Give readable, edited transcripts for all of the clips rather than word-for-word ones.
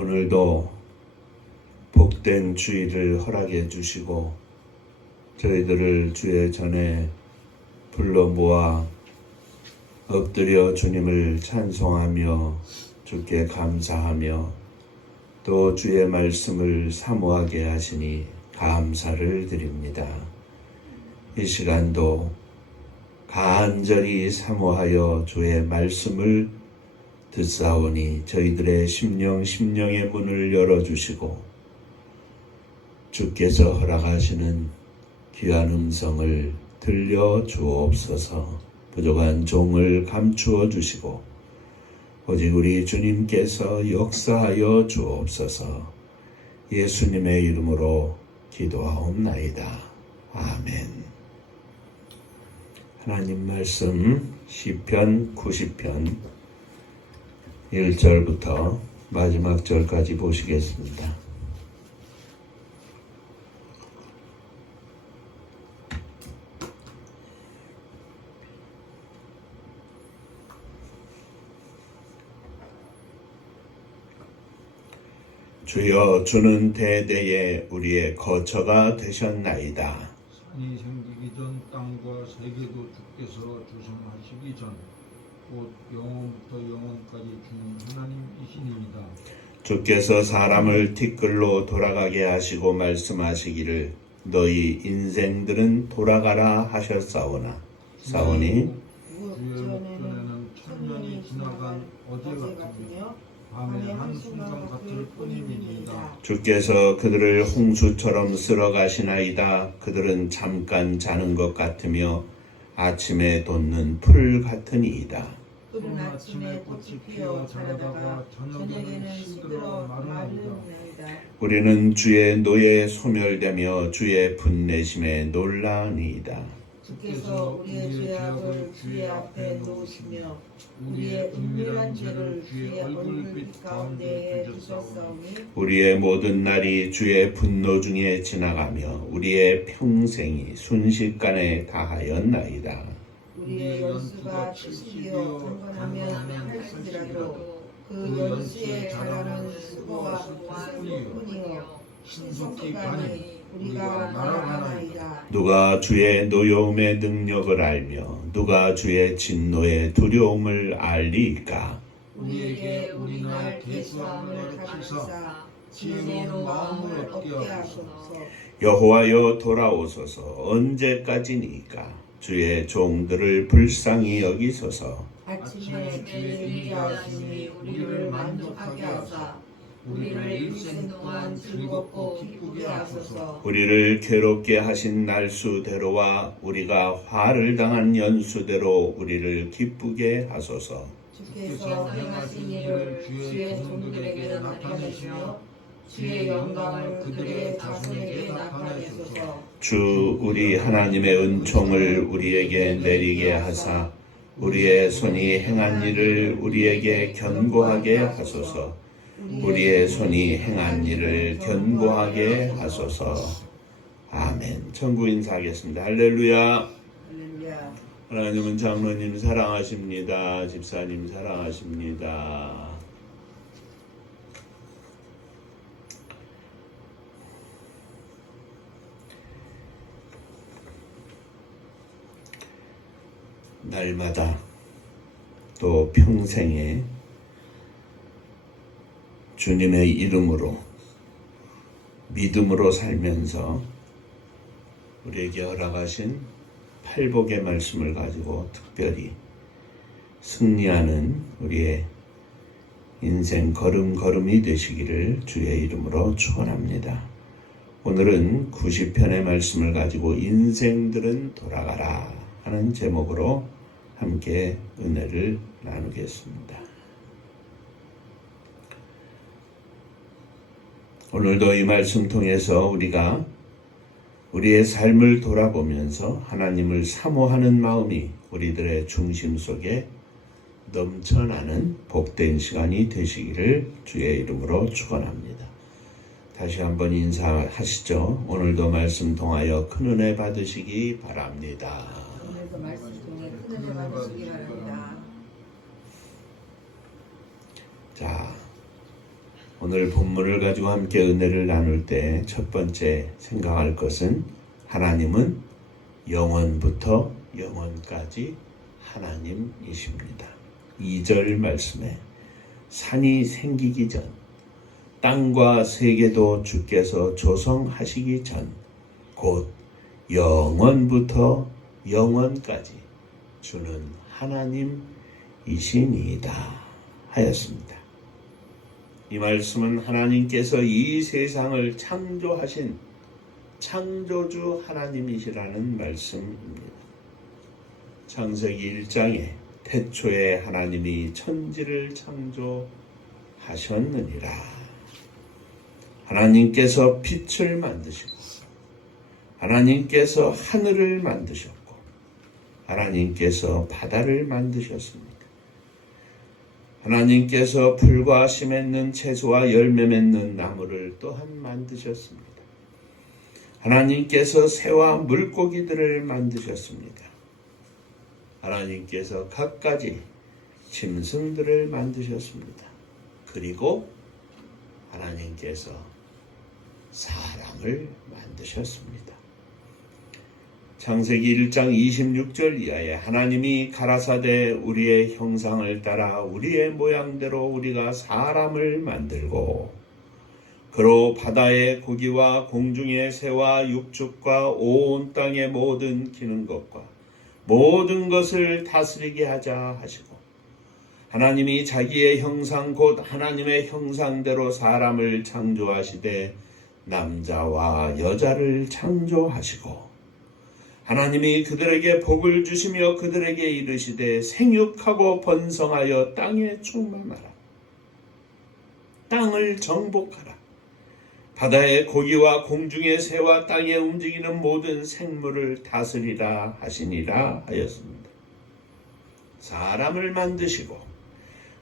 오늘도 복된 주일을 허락해 주시고 저희들을 주의 전에 불러 모아 엎드려 주님을 찬송하며 주께 감사하며 또 주의 말씀을 사모하게 하시니 감사를 드립니다. 이 시간도 간절히 사모하여 주의 말씀을 듣사오니 저희들의 심령의 문을 열어주시고 주께서 허락하시는 귀한 음성을 들려 주옵소서. 부족한 종을 감추어 주시고 오직 우리 주님께서 역사하여 주옵소서. 예수님의 이름으로 기도하옵나이다. 아멘. 하나님 말씀 시편 90편 1절부터 마지막 절까지 보시겠습니다. 주여, 주는 대대에 우리의 거처가 되셨나이다. 산이 생기기 전 땅과 세계도 주께서 조성하시기 전 곧 영원부터 영원까지 주는 하나님이시니이다. 주께서 사람을 티끌로 돌아가게 하시고 말씀하시기를 너희 인생들은 돌아가라 하셨사오니 주의 목전에는 천년이 지나간 어제 같으며 밤의 한순간 같을 뿐임이니이다. 주께서 그들을 홍수처럼 쓸어가시나이다. 그들은 잠깐 자는 것 같으며 아침에 돋는 풀 같으니이다. 푸른 아침에 꽃이 피어 자라다가 저녁에는 시들어 마르느니이다. 우리는 주의 노예에 소멸되며 주의 분내심에 놀라니이다. 주께서 우리의 죄악을 주의 앞에 놓으시며 우리의 은밀한 죄를 주의 얼굴빛 가운데에 두셨사오니 우리의 모든 날이 주의 분노 중에 지나가며 우리의 평생이 순식간에 다하였나이다. 우리의 연수가 70이요 강건하면 80이라도 그 연수에 자라는 수고와 수뿐이요 신속히 가니 우리가 날아가나이다. 누가 주의 노여움의 능력을 알며 누가 주의 진노의 두려움을 알리이까? 우리에게 우리날 계수함을 가르치사 지혜로운 마음을 얻게 하소서. 여호와여 돌아오소서. 언제까지니까? 주의 종들을 불쌍히 여기소서. 아침에 주의 인자하심이 우리를 만족하게 하사 우리를 일생 동안 즐겁고 기쁘게 하소서. 우리를 괴롭게 하신 날수대로와 우리가 화를 당한 연수대로 우리를 기쁘게 하소서. 주께서 행하신 일을 주의 종들에게 나타내시며 주의 영광을 그들의 자손에게 나타내소서. 주 우리 하나님의 은총을 우리에게 내리게 하사 우리의 손이 행한 일을 우리에게 견고하게 하소서. 우리의 손이 행한 일을 견고하게 하소서. 아멘. 천국 인사하겠습니다. 할렐루야. 할렐루야. 하나님은 장로님 사랑하십니다. 집사님 사랑하십니다. 날마다 또 평생에 주님의 이름으로 믿음으로 살면서 우리에게 허락하신 팔복의 말씀을 가지고 특별히 승리하는 우리의 인생 걸음걸음이 되시기를 주의 이름으로 축원합니다. 오늘은 90편의 말씀을 가지고 인생들은 돌아가라 하는 제목으로 함께 은혜를 나누겠습니다. 오늘도 이 말씀 통해서 우리가 우리의 삶을 돌아보면서 하나님을 사모하는 마음이 우리들의 중심 속에 넘쳐나는 복된 시간이 되시기를 주의 이름으로 축원합니다. 다시 한번 인사하시죠. 오늘도 말씀 통하여 큰 은혜 받으시기 바랍니다. 오늘도 말씀 통해 큰 은혜 받으시기 바랍니다. 자, 오늘 본문을 가지고 함께 은혜를 나눌 때 첫 번째 생각할 것은 하나님은 영원부터 영원까지 하나님이십니다. 2절 말씀에 산이 생기기 전 땅과 세계도 주께서 조성하시기 전 곧 영원부터 영원까지 주는 하나님이시니이다 하였습니다. 이 말씀은 하나님께서 이 세상을 창조하신 창조주 하나님이시라는 말씀입니다. 창세기 1장에 태초에 하나님이 천지를 창조하셨느니라. 하나님께서 빛을 만드시고 하나님께서 하늘을 만드셨고 하나님께서 바다를 만드셨습니다. 하나님께서 풀과 씨 맺는 채소와 열매 맺는 나무를 또한 만드셨습니다. 하나님께서 새와 물고기들을 만드셨습니다. 하나님께서 갖가지 짐승들을 만드셨습니다. 그리고 하나님께서 사람을 만드셨습니다. 창세기 1장 26절 이하에 하나님이 가라사대 우리의 형상을 따라 우리의 모양대로 우리가 사람을 만들고 그로 바다의 고기와 공중의 새와 육축과 온 땅의 모든 기는 것과 모든 것을 다스리게 하자 하시고 하나님이 자기의 형상 곧 하나님의 형상대로 사람을 창조하시되 남자와 여자를 창조하시고 하나님이 그들에게 복을 주시며 그들에게 이르시되 생육하고 번성하여 땅에 충만하라. 땅을 정복하라. 바다의 고기와 공중의 새와 땅에 움직이는 모든 생물을 다스리라 하시니라 하였습니다. 사람을 만드시고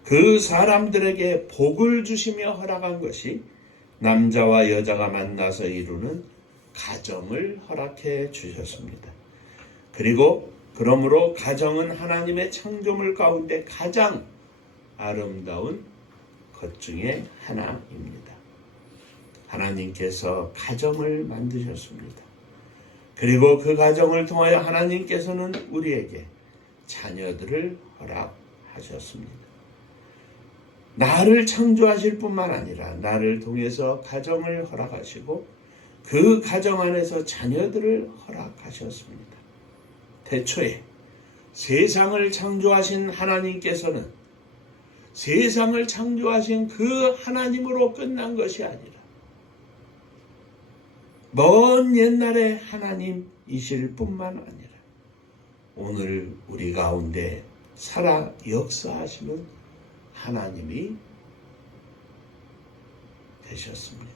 그 사람들에게 복을 주시며 허락한 것이 남자와 여자가 만나서 이루는 가정을 허락해 주셨습니다. 그리고 그러므로 가정은 하나님의 창조물 가운데 가장 아름다운 것 중에 하나입니다. 하나님께서 가정을 만드셨습니다. 그리고 그 가정을 통하여 하나님께서는 우리에게 자녀들을 허락하셨습니다. 나를 창조하실 뿐만 아니라 나를 통해서 가정을 허락하시고 그 가정 안에서 자녀들을 허락하셨습니다. 태초에 세상을 창조하신 하나님께서는 세상을 창조하신 그 하나님으로 끝난 것이 아니라 먼 옛날에 하나님이실 뿐만 아니라 오늘 우리 가운데 살아 역사하시는 하나님이 되셨습니다.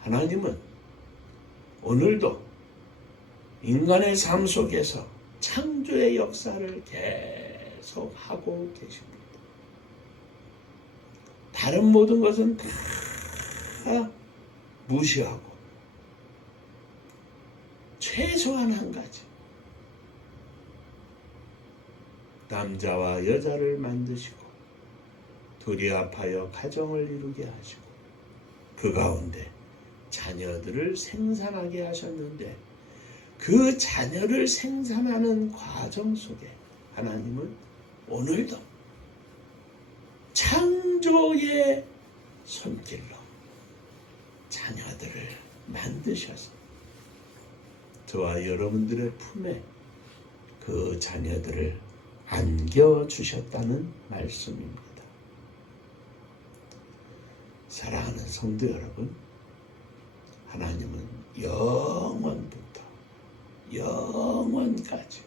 하나님은 오늘도 인간의 삶 속에서 창조의 역사를 계속 하고 계십니다. 다른 모든 것은 다 무시하고 최소한 한 가지 남자와 여자를 만드시고 둘이 합하여 가정을 이루게 하시고 그 가운데 자녀들을 생산하게 하셨는데 그 자녀를 생산하는 과정 속에 하나님은 오늘도 창조의 손길로 자녀들을 만드셔서 저와 여러분들의 품에 그 자녀들을 안겨주셨다는 말씀입니다. 사랑하는 성도 여러분, 하나님은 영원부터 영원까지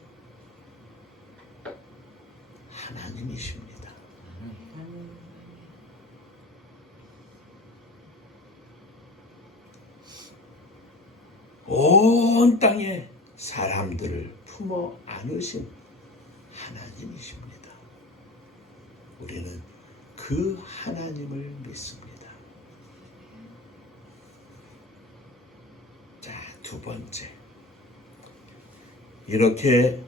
하나님이십니다. 온 땅에 사람들을 품어 안으신 하나님이십니다. 우리는 그 하나님을 믿습니다. 자, 두 번째. 이렇게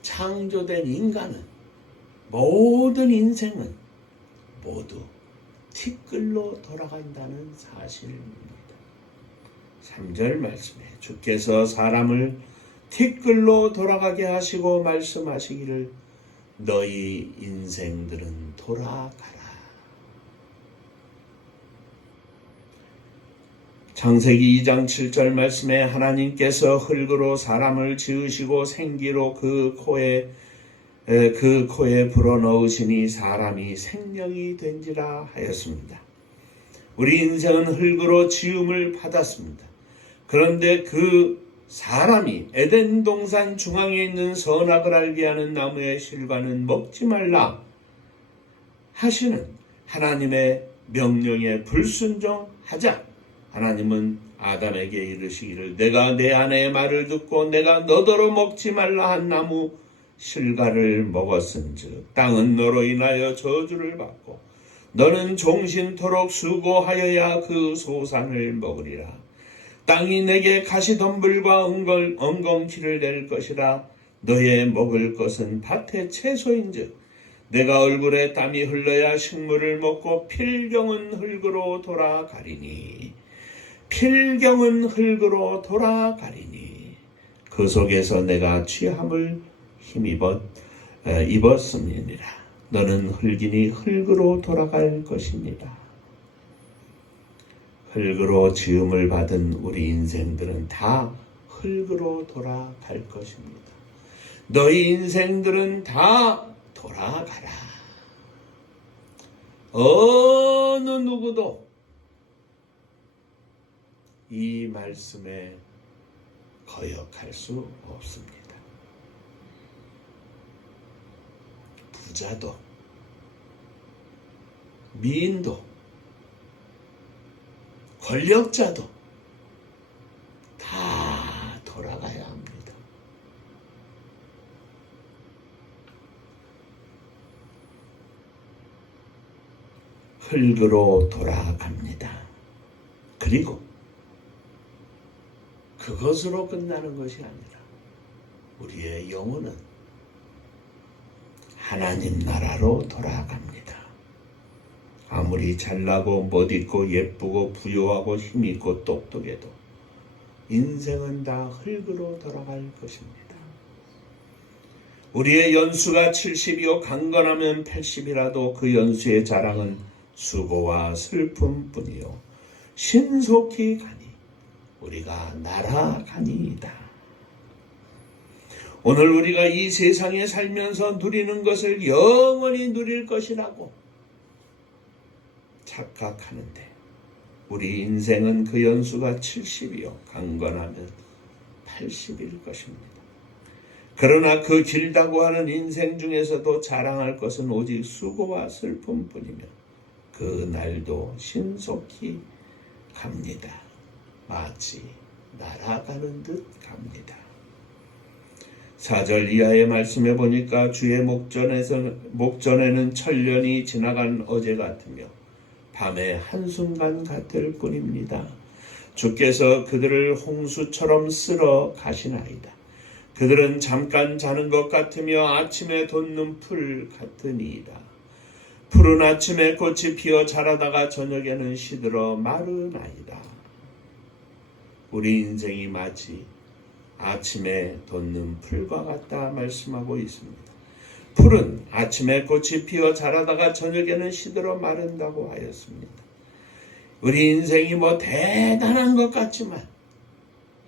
창조된 인간은 모든 인생은 모두 티끌로 돌아간다는 사실입니다. 3절 말씀에 주께서 사람을 티끌로 돌아가게 하시고 말씀하시기를 너희 인생들은 돌아가라. 창세기 2장 7절 말씀에 하나님께서 흙으로 사람을 지으시고 생기로 그 코에 불어넣으시니 사람이 생명이 된지라 하였습니다. 우리 인생은 흙으로 지음을 받았습니다. 그런데 그 사람이 에덴 동산 중앙에 있는 선악을 알게 하는 나무의 실과는 먹지 말라 하시는 하나님의 명령에 불순종하자 하나님은 아담에게 이르시기를 내가 내 아내의 말을 듣고 내가 너더러 먹지 말라 한 나무 실과를 먹었은즉 땅은 너로 인하여 저주를 받고 너는 종신토록 수고하여야 그 소산을 먹으리라. 땅이 내게 가시덤불과 엉겅퀴를 낼 것이라. 너의 먹을 것은 밭의 채소인즉 내가 얼굴에 땀이 흘러야 식물을 먹고 필경은 흙으로 돌아가리니 필경은 흙으로 돌아가리니 그 속에서 내가 취함을 입었음이니라. 너는 흙이니 흙으로 돌아갈 것입니다. 흙으로 지음을 받은 우리 인생들은 다 흙으로 돌아갈 것입니다. 너희 인생들은 다 돌아가라. 어느 누구도 이 말씀에 거역할 수 없습니다. 부자도 미인도 권력자도 다 돌아가야 합니다. 흙으로 돌아갑니다. 그리고 그것으로 끝나는 것이 아니라 우리의 영혼은 하나님 나라로 돌아갑니다. 아무리 잘나고 멋있고 예쁘고 부유하고 힘있고 똑똑해도 인생은 다 흙으로 돌아갈 것입니다. 우리의 연수가 70이요 강건하면 80이라도 그 연수의 자랑은 수고와 슬픔뿐이요 신속히 가니 우리가 날아가니이다. 오늘 우리가 이 세상에 살면서 누리는 것을 영원히 누릴 것이라고 착각하는데 우리 인생은 그 연수가 70이요 강건하면 80일 것입니다. 그러나 그 길다고 하는 인생 중에서도 자랑할 것은 오직 수고와 슬픔뿐이며 그 날도 신속히 갑니다. 마치 날아가는 듯 갑니다. 4절 이하의 말씀에 보니까 주의 목전에는 천년이 지나간 어제 같으며 밤의 한순간 같을 뿐입니다. 주께서 그들을 홍수처럼 쓸어 가시나이다. 그들은 잠깐 자는 것 같으며 아침에 돋는 풀 같으니이다. 푸른 아침에 꽃이 피어 자라다가 저녁에는 시들어 마르나이다. 우리 인생이 마치 아침에 돋는 풀과 같다 말씀하고 있습니다. 풀은 아침에 꽃이 피어 자라다가 저녁에는 시들어 마른다고 하였습니다. 우리 인생이 뭐 대단한 것 같지만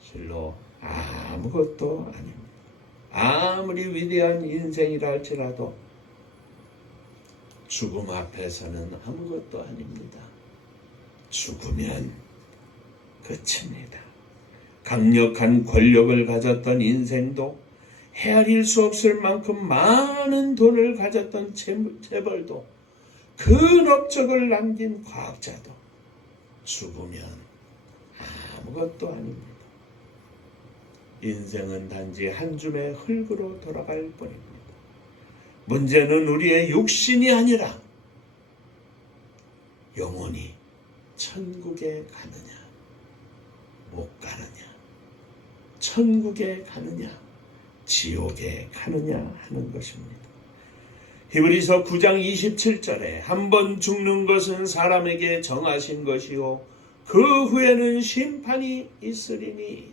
실로 아무것도 아닙니다. 아무리 위대한 인생이라 할지라도 죽음 앞에서는 아무것도 아닙니다. 죽으면 끝입니다. 강력한 권력을 가졌던 인생도 헤아릴 수 없을 만큼 많은 돈을 가졌던 재벌도 큰 업적을 남긴 과학자도 죽으면 아무것도 아닙니다. 인생은 단지 한 줌의 흙으로 돌아갈 뿐입니다. 문제는 우리의 육신이 아니라 영혼이 천국에 가느냐 못 가느냐, 천국에 가느냐 지옥에 가느냐 하는 것입니다. 히브리서 9장 27절에 한 번 죽는 것은 사람에게 정하신 것이요 그 후에는 심판이 있으리니.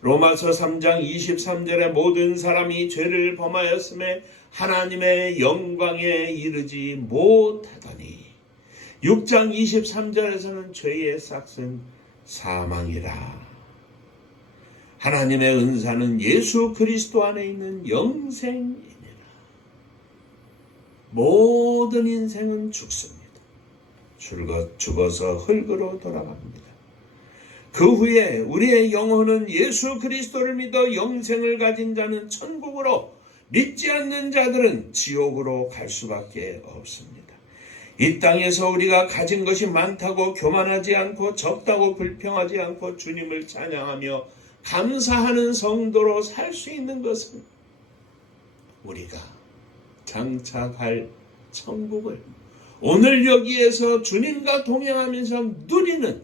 로마서 3장 23절에 모든 사람이 죄를 범하였음에 하나님의 영광에 이르지 못하더니 6장 23절에서는 죄의 삭은 사망이라. 하나님의 은사는 예수 그리스도 안에 있는 영생이니라. 모든 인생은 죽습니다. 죽어서 흙으로 돌아갑니다. 그 후에 우리의 영혼은 예수 그리스도를 믿어 영생을 가진 자는 천국으로, 믿지 않는 자들은 지옥으로 갈 수밖에 없습니다. 이 땅에서 우리가 가진 것이 많다고 교만하지 않고 적다고 불평하지 않고 주님을 찬양하며 감사하는 성도로 살 수 있는 것은 우리가 장착할 천국을 오늘 여기에서 주님과 동행하면서 누리는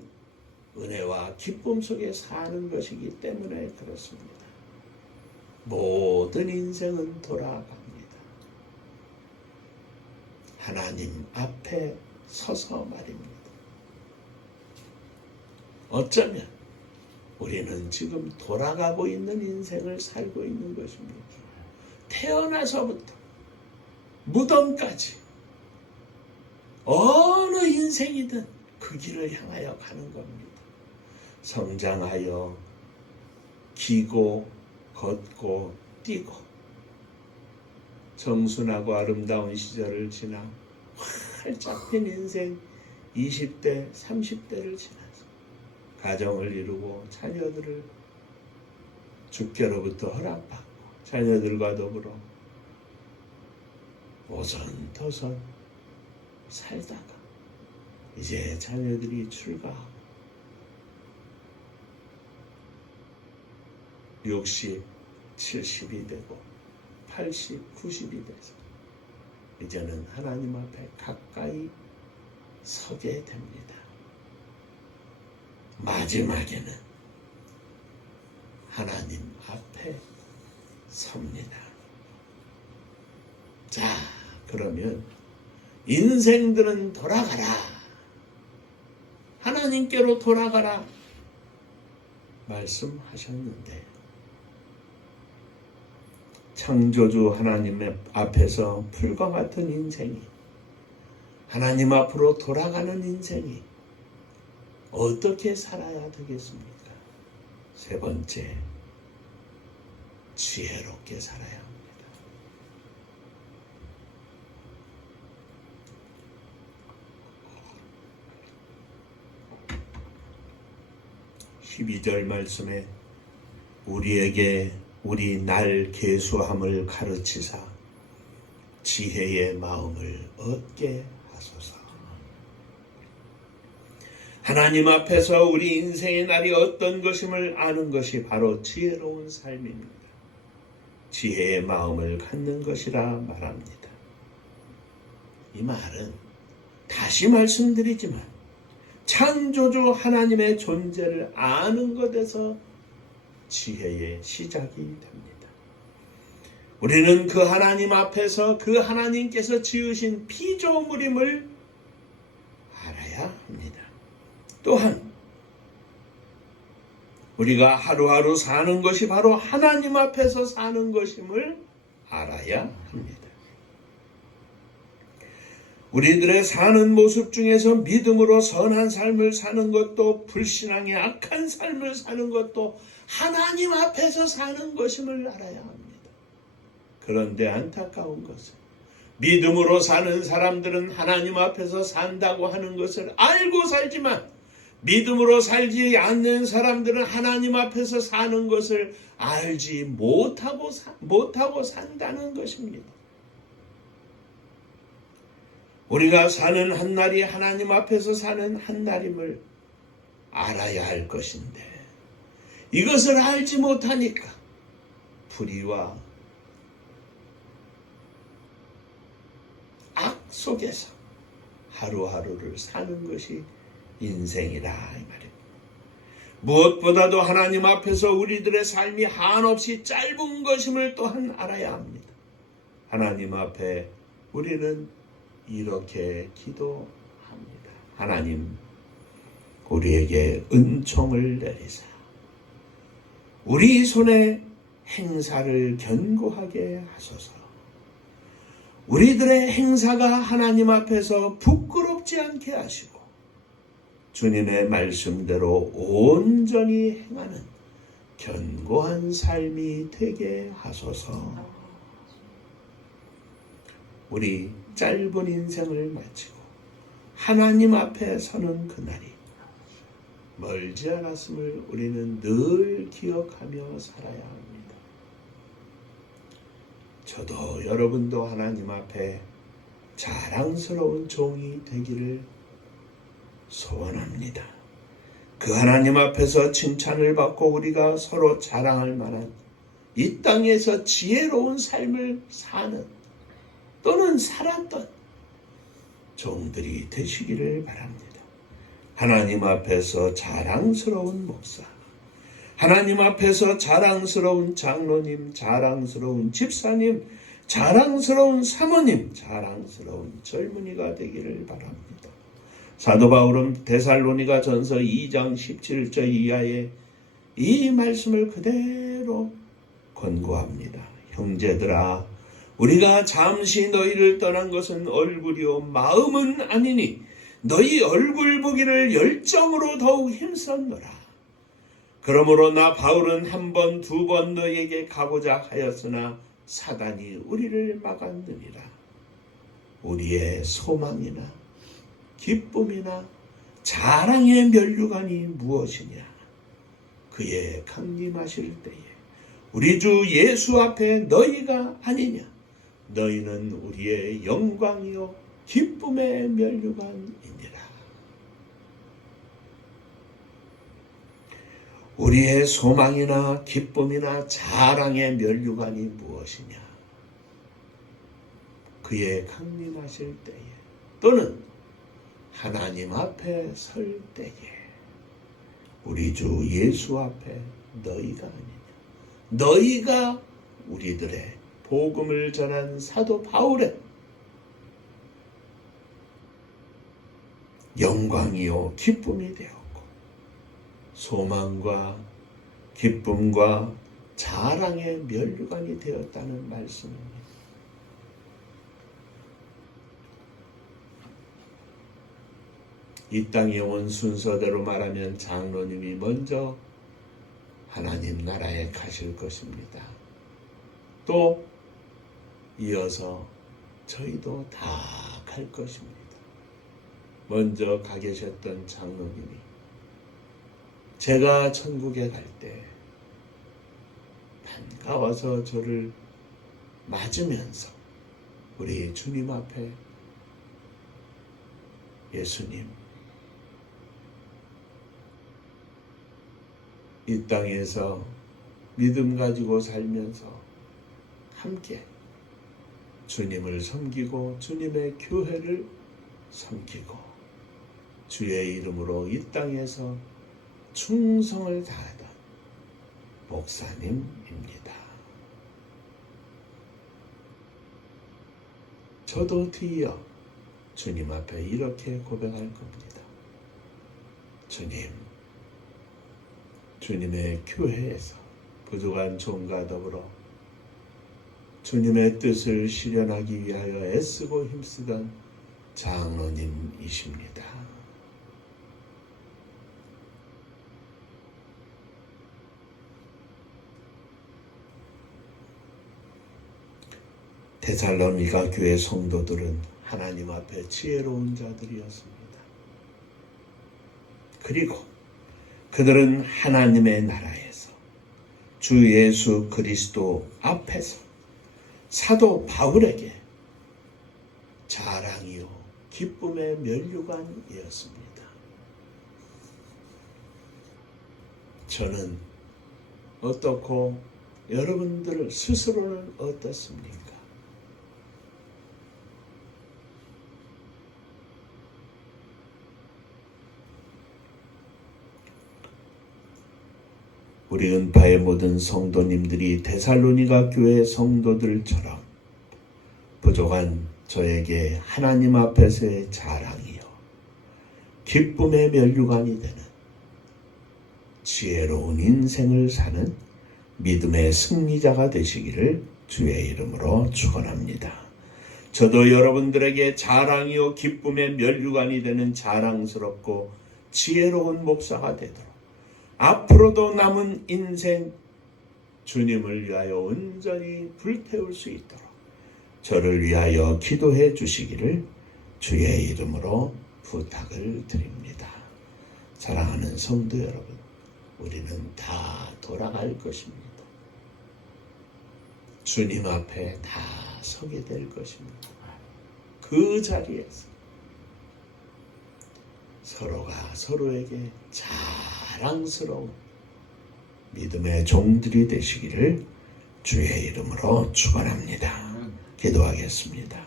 은혜와 기쁨 속에 사는 것이기 때문에 그렇습니다. 모든 인생은 돌아갑니다. 하나님 앞에 서서 말입니다. 어쩌면 우리는 지금 돌아가고 있는 인생을 살고 있는 것입니다. 태어나서부터 무덤까지 어느 인생이든 그 길을 향하여 가는 겁니다. 성장하여 기고 걷고 뛰고 정순하고 아름다운 시절을 지나 활짝 핀 인생 20대 30대를 지나서 가정을 이루고 자녀들을 주께로부터 허락받고 자녀들과 더불어 오선도선 살다가 이제 자녀들이 출가하고 60, 70이 되고 80, 90이 돼서 이제는 하나님 앞에 가까이 서게 됩니다. 마지막에는 하나님 앞에 섭니다. 자, 그러면 인생들은 돌아가라. 하나님께로 돌아가라. 말씀하셨는데 창조주 하나님 앞에서 풀과 같은 인생이 하나님 앞으로 돌아가는 인생이 어떻게 살아야 되겠습니까? 세 번째, 지혜롭게 살아야 합니다. 12절 말씀에 우리에게 우리 날 계수함을 가르치사 지혜의 마음을 얻게 하소서. 하나님 앞에서 우리 인생의 날이 어떤 것임을 아는 것이 바로 지혜로운 삶입니다. 지혜의 마음을 갖는 것이라 말합니다. 이 말은 다시 말씀드리지만 창조주 하나님의 존재를 아는 것에서 지혜의 시작이 됩니다. 우리는 그 하나님 앞에서 그 하나님께서 지으신 피조물임을 알아야 합니다. 또한 우리가 하루하루 사는 것이 바로 하나님 앞에서 사는 것임을 알아야 합니다. 우리들의 사는 모습 중에서 믿음으로 선한 삶을 사는 것도 불신앙의 악한 삶을 사는 것도 하나님 앞에서 사는 것임을 알아야 합니다. 그런데 안타까운 것은 믿음으로 사는 사람들은 하나님 앞에서 산다고 하는 것을 알고 살지만 믿음으로 살지 않는 사람들은 하나님 앞에서 사는 것을 알지 못하고 산다는 것입니다. 우리가 사는 한날이 하나님 앞에서 사는 한날임을 알아야 할 것인데 이것을 알지 못하니까 불의와 악 속에서 하루하루를 사는 것이 인생이라 이 말입니다. 무엇보다도 하나님 앞에서 우리들의 삶이 한없이 짧은 것임을 또한 알아야 합니다. 하나님 앞에 우리는 이렇게 기도합니다. 하나님, 우리에게 은총을 내리사 우리 손에 행사를 견고하게 하소서. 우리들의 행사가 하나님 앞에서 부끄럽지 않게 하시고 주님의 말씀대로 온전히 행하는 견고한 삶이 되게 하소서. 우리 짧은 인생을 마치고 하나님 앞에 서는 그날이 멀지 않았음을 우리는 늘 기억하며 살아야 합니다. 저도 여러분도 하나님 앞에 자랑스러운 종이 되기를 소원합니다. 그 하나님 앞에서 칭찬을 받고 우리가 서로 자랑할 만한 이 땅에서 지혜로운 삶을 사는 또는 살았던 종들이 되시기를 바랍니다. 하나님 앞에서 자랑스러운 목사, 하나님 앞에서 자랑스러운 장로님, 자랑스러운 집사님, 자랑스러운 사모님, 자랑스러운 젊은이가 되기를 바랍니다. 사도 바울은 데살로니가 전서 2장 17절 이하에 이 말씀을 그대로 권고합니다. 형제들아, 우리가 잠시 너희를 떠난 것은 얼굴이요 마음은 아니니 너희 얼굴 보기를 열정으로 더욱 힘썼노라. 그러므로 나 바울은 한 번, 두 번 너희에게 가고자 하였으나 사단이 우리를 막았느니라. 우리의 소망이나 기쁨이나 자랑의 면류관이 무엇이냐? 그의 강림하실 때에 우리 주 예수 앞에 너희가 아니냐? 너희는 우리의 영광이요 기쁨의 면류관이니라. 우리의 소망이나 기쁨이나 자랑의 면류관이 무엇이냐? 그의 강림하실 때에 또는 하나님 앞에 설 때에 우리 주 예수 앞에 너희가 아니냐? 너희가 우리들의 복음을 전한 사도 바울의 영광이요 기쁨이 되었고 소망과 기쁨과 자랑의 면류관이 되었다는 말씀입니다. 이 땅에 온 순서대로 말하면 장로님이 먼저 하나님 나라에 가실 것입니다. 또 이어서 저희도 다 갈 것입니다. 먼저 가 계셨던 장로님이 제가 천국에 갈 때 반가워서 저를 맞으면서 우리 주님 앞에 예수님, 이 땅에서 믿음 가지고 살면서 함께 주님을 섬기고 주님의 교회를 섬기고 주의 이름으로 이 땅에서 충성을 다하던 목사님입니다. 저도 뒤이어 주님 앞에 이렇게 고백할 겁니다. 주님, 주님의 교회에서 부족한 종과 더불어 주님의 뜻을 실현하기 위하여 애쓰고 힘쓰던 장로님이십니다. 데살로니가 교회 성도들은 하나님 앞에 지혜로운 자들이었습니다. 그리고 그들은 하나님의 나라에서 주 예수 그리스도 앞에서 사도 바울에게 자랑이요 기쁨의 면류관이었습니다. 저는 어떻고 여러분들 스스로는 어떻습니까? 우리 은파의 모든 성도님들이 데살로니가 교회 성도들처럼 그동안 저에게 하나님 앞에서의 자랑이요 기쁨의 면류관이 되는 지혜로운 인생을 사는 믿음의 승리자가 되시기를 주의 이름으로 축원합니다. 저도 여러분들에게 자랑이요 기쁨의 면류관이 되는 자랑스럽고 지혜로운 목사가 되도록 앞으로도 남은 인생 주님을 위하여 온전히 불태울 수 있도록 저를 위하여 기도해 주시기를 주의 이름으로 부탁을 드립니다. 사랑하는 성도 여러분, 우리는 다 돌아갈 것입니다. 주님 앞에 다 서게 될 것입니다. 그 자리에서 서로가 서로에게 자랑스러운 믿음의 종들이 되시기를 주의 이름으로 축원합니다. 기도하겠습니다.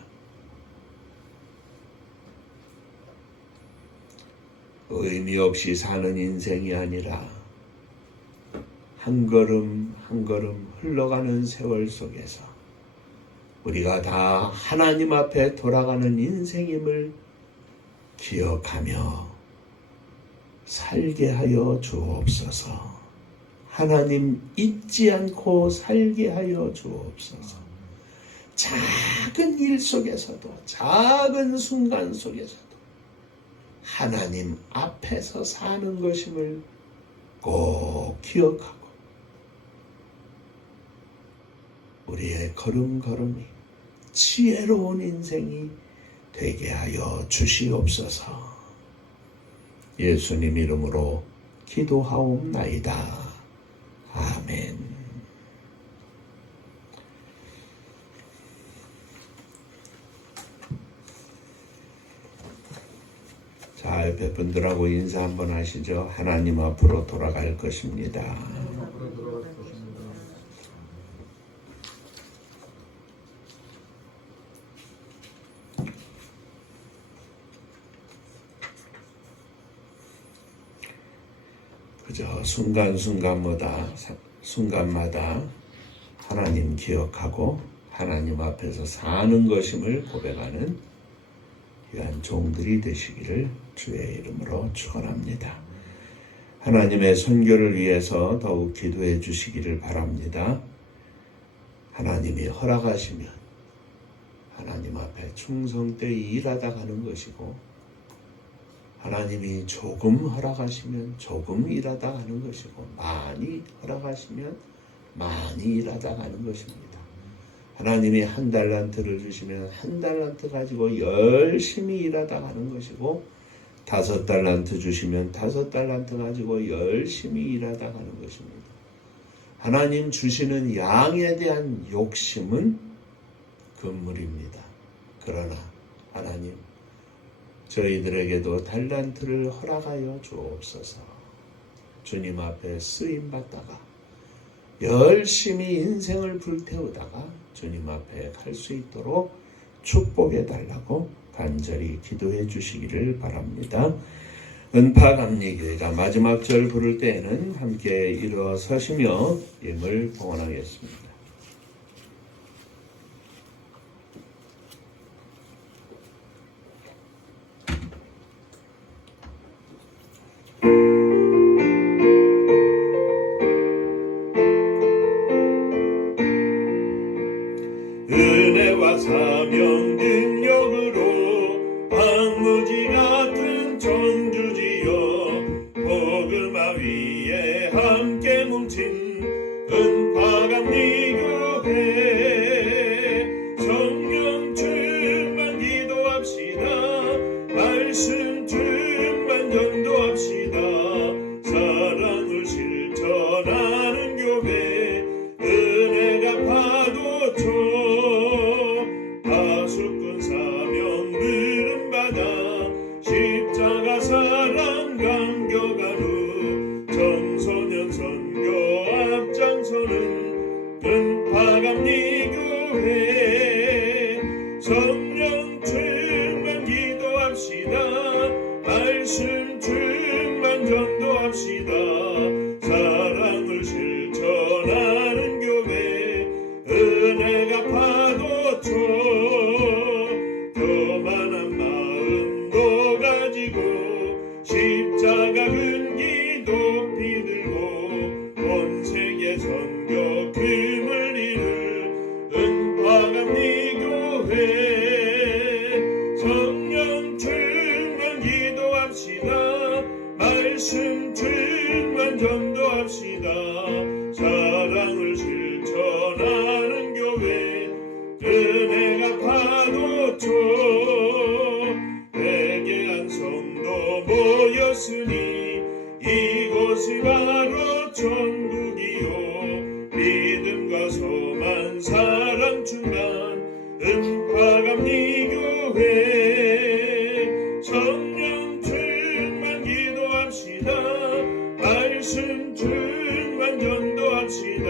의미 없이 사는 인생이 아니라 한 걸음 한 걸음 흘러가는 세월 속에서 우리가 다 하나님 앞에 돌아가는 인생임을 기억하며 살게 하여 주옵소서. 하나님 잊지 않고 살게 하여 주옵소서. 작은 일 속에서도 작은 순간 속에서도 하나님 앞에서 사는 것임을 꼭 기억하고 우리의 걸음걸음이 지혜로운 인생이 되게 하여 주시옵소서. 예수님 이름으로 기도하옵나이다. 아멘. 자, 옆에 분들하고 인사 한번 하시죠. 하나님 앞으로 돌아갈 것입니다. 앞으로 돌아갈 것입니다. 그저 순간마다 하나님 기억하고 하나님 앞에서 사는 것임을 고백하는 귀한 종들이 되시기를 주의 이름으로 축원합니다. 하나님의 선교를 위해서 더욱 기도해 주시기를 바랍니다. 하나님이 허락하시면 하나님 앞에 충성되이 일하다 가는 것이고 하나님이 조금 허락하시면 조금 일하다 가는 것이고 많이 허락하시면 많이 일하다 가는 것입니다. 하나님이 한 달란트를 주시면 한 달란트 가지고 열심히 일하다 가는 것이고 5달란트 주시면 5달란트 가지고 열심히 일하다 가는 것입니다. 하나님 주시는 양에 대한 욕심은 금물입니다. 그러나 하나님 저희들에게도 달란트를 허락하여 주옵소서. 주님 앞에 쓰임받다가 열심히 인생을 불태우다가 주님 앞에 갈 수 있도록 축복해 달라고 간절히 기도해 주시기를 바랍니다. 은파감리교회가 마지막 절 부를 때에는 함께 일어서시며 임을 봉헌하겠습니다. 은혜와 사명 능력으로 방무지 같은 전주지여 복음화 위에 함께 뭉친 은파감리교회 성령 충만 기도합시다. 말씀 충만 전도합시다. 사랑을 실천하는 교회 은혜가 파도쳐 하수꾼 교회 성령 충만 기도합시다. 말씀 충만 전도합시다. 사랑을 실천하는 교회 은혜가 파도쳐 회개한 성도 모였으니 이곳이 바로 천국이요 믿음과 소망 사랑 충만 은파감리교회 성령 충만 기도합시다. 말씀 충만 전도합시다.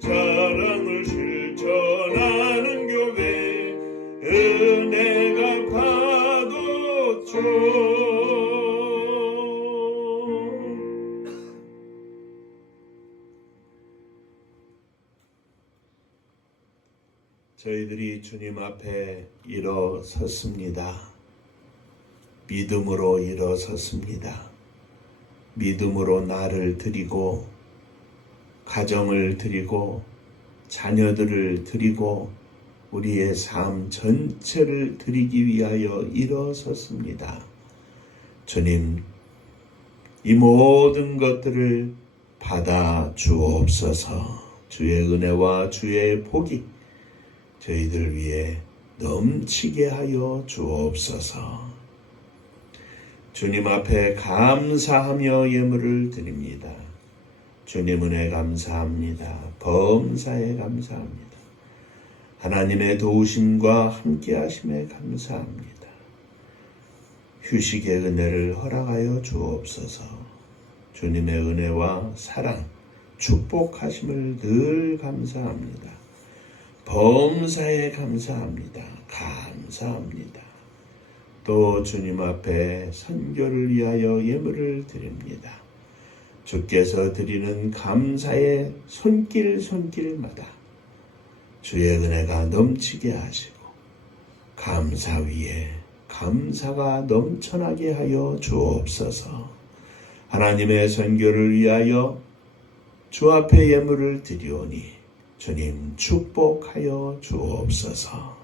사랑을 실천하는 교회 은혜가 파도쳐 저희들이 주님 앞에 일어섰습니다. 믿음으로 일어섰습니다. 믿음으로 나를 드리고 가정을 드리고 자녀들을 드리고 우리의 삶 전체를 드리기 위하여 일어섰습니다. 주님, 이 모든 것들을 받아 주옵소서. 주의 은혜와 주의 복이 저희들 위해 넘치게 하여 주옵소서. 주님 앞에 감사하며 예물을 드립니다. 주님 은혜 감사합니다. 범사에 감사합니다. 하나님의 도우심과 함께하심에 감사합니다. 휴식의 은혜를 허락하여 주옵소서. 주님의 은혜와 사랑, 축복하심을 늘 감사합니다. 범사에 감사합니다. 감사합니다. 또 주님 앞에 선교를 위하여 예물을 드립니다. 주께서 드리는 감사의 손길마다 주의 은혜가 넘치게 하시고 감사 위에 감사가 넘쳐나게 하여 주옵소서. 하나님의 선교를 위하여 주 앞에 예물을 드리오니 주님 축복하여 주옵소서.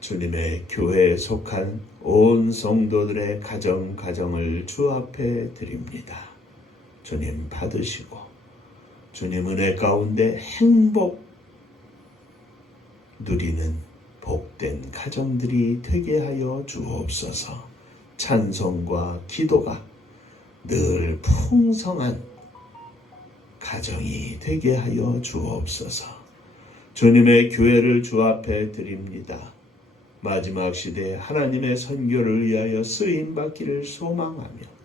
주님의 교회에 속한 온 성도들의 가정을 주 앞에 드립니다. 주님 받으시고 주님 은혜 가운데 행복 누리는 복된 가정들이 되게 하여 주옵소서. 찬송과 기도가 늘 풍성한 가정이 되게 하여 주옵소서. 주님의 교회를 주 앞에 드립니다. 마지막 시대에 하나님의 선교를 위하여 쓰임받기를 소망하며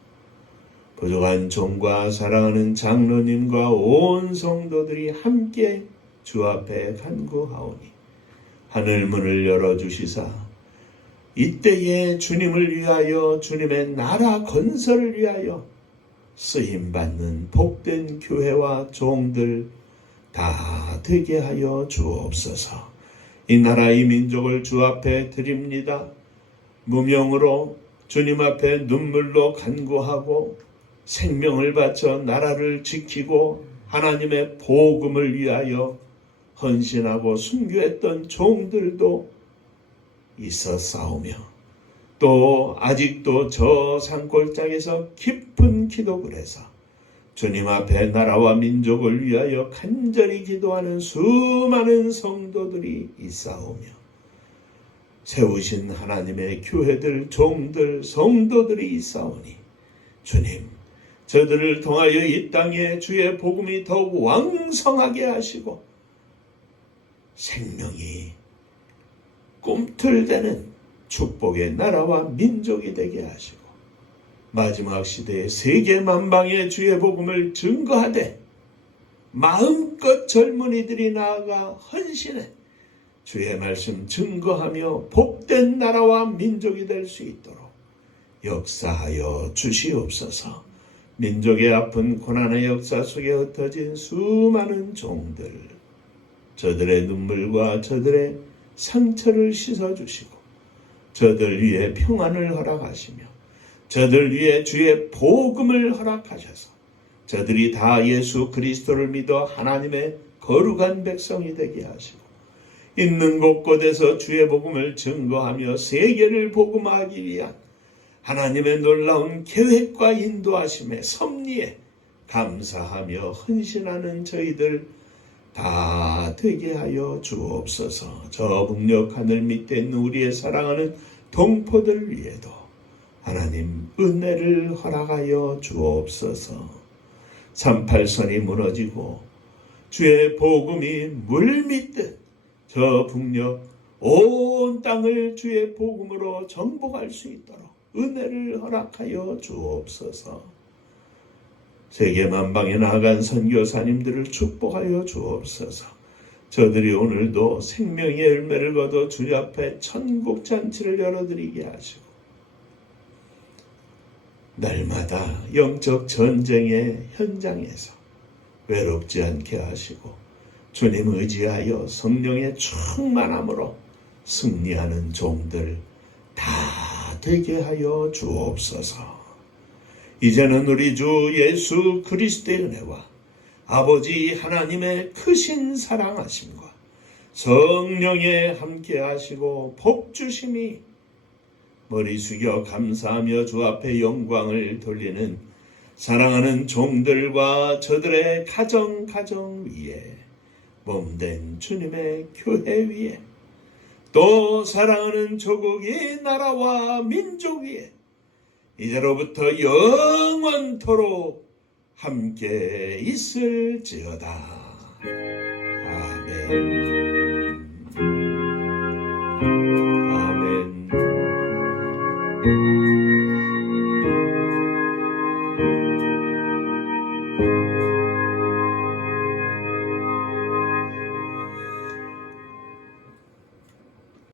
부족한 종과 사랑하는 장로님과 온 성도들이 함께 주 앞에 간구하오니 하늘문을 열어주시사 이때에 주님을 위하여 주님의 나라 건설을 위하여 쓰임받는 복된 교회와 종들 다 되게 하여 주옵소서. 이 나라 이 민족을 주 앞에 드립니다. 무명으로 주님 앞에 눈물로 간구하고 생명을 바쳐 나라를 지키고 하나님의 복음을 위하여 헌신하고 순교했던 종들도 있었사오며 또 아직도 저 산골짜기에서 깊은 기도를 해서 주님 앞에 나라와 민족을 위하여 간절히 기도하는 수많은 성도들이 있사오며 세우신 하나님의 교회들, 종들, 성도들이 있사오니 주님 저들을 통하여 이 땅에 주의 복음이 더욱 왕성하게 하시고 생명이 꿈틀대는 축복의 나라와 민족이 되게 하시고 마지막 시대에 세계 만방에 주의 복음을 증거하되 마음껏 젊은이들이 나아가 헌신해 주의 말씀 증거하며 복된 나라와 민족이 될 수 있도록 역사하여 주시옵소서. 민족의 아픈 고난의 역사 속에 흩어진 수많은 종들 저들의 눈물과 저들의 상처를 씻어주시고 저들 위에 평안을 허락하시며 저들 위에 주의 복음을 허락하셔서 저들이 다 예수 그리스도를 믿어 하나님의 거룩한 백성이 되게 하시고 있는 곳곳에서 주의 복음을 증거하며 세계를 복음화하기 위한 하나님의 놀라운 계획과 인도하심에 섭리에 감사하며 헌신하는 저희들 다 되게 하여 주옵소서. 저 북녘 하늘 밑에 있는 우리의 사랑하는 동포들 위에도 하나님 은혜를 허락하여 주옵소서. 38선이 무너지고 주의 복음이 물밀듯 저 북녘 온 땅을 주의 복음으로 정복할 수 있도록 은혜를 허락하여 주옵소서. 세계 만방에 나아간 선교사님들을 축복하여 주옵소서. 저들이 오늘도 생명의 열매를 거둬 주님 앞에 천국 잔치를 열어드리게 하시고 날마다 영적 전쟁의 현장에서 외롭지 않게 하시고 주님 의지하여 성령의 충만함으로 승리하는 종들 다 되게 하여 주옵소서. 이제는 우리 주 예수 그리스도의 은혜와 아버지 하나님의 크신 사랑하심과 성령의 함께하시고 복주심이 머리 숙여 감사하며 주 앞에 영광을 돌리는 사랑하는 종들과 저들의 가정 위에 몸된 주님의 교회 위에 또 사랑하는 조국의 나라와 민족 위에 이제로부터 영원토록 함께 있을지어다. 아멘.